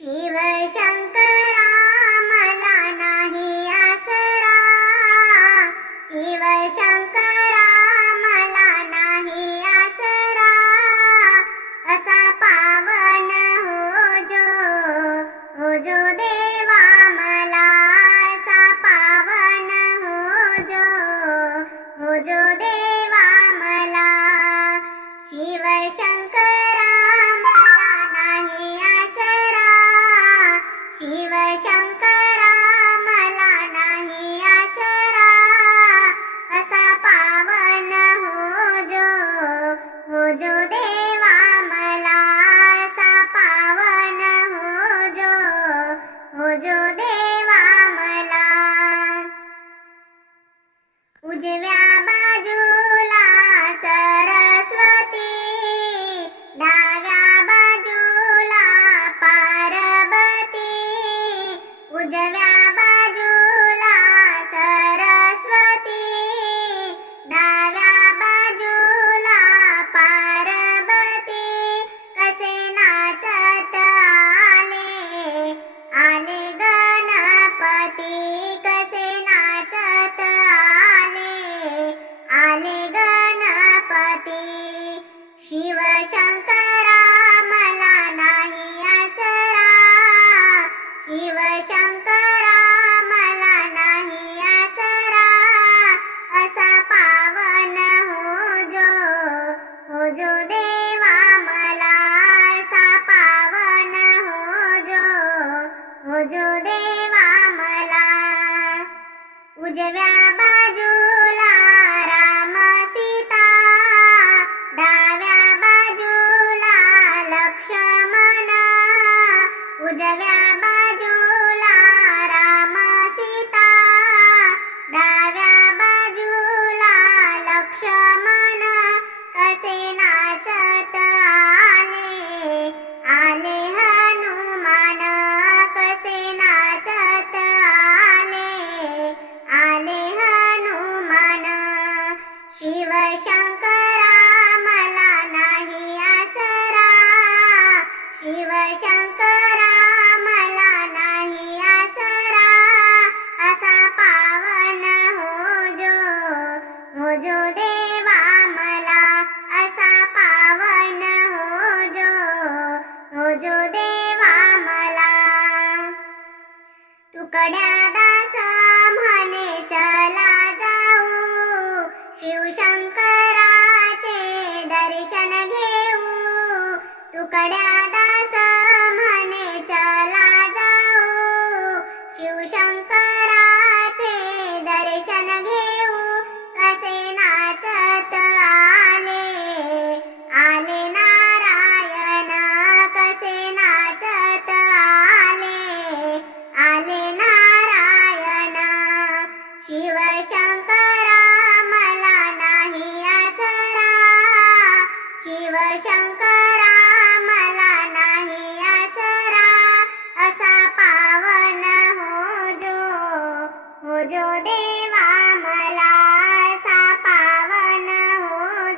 शिव शंकरा मला नाही आसरा. शिव शंकरा मला नाही आसरा. असा पावन हो जो हो जो देवा मला. असा पावन हो जो हो जो देवा उजव्या हो जो देवा मला उजव्या बाजूला राम सीता. डाव्या बाजूला लक्ष्मण. उजव्या तुकड्या दासा म्हणे चला जाऊ. शिवशंकराचे दर्शन घेऊ. तुकड्या शंकरा मला नाही आसरा असा पावन हो जो हो देवा मला असा पावन हो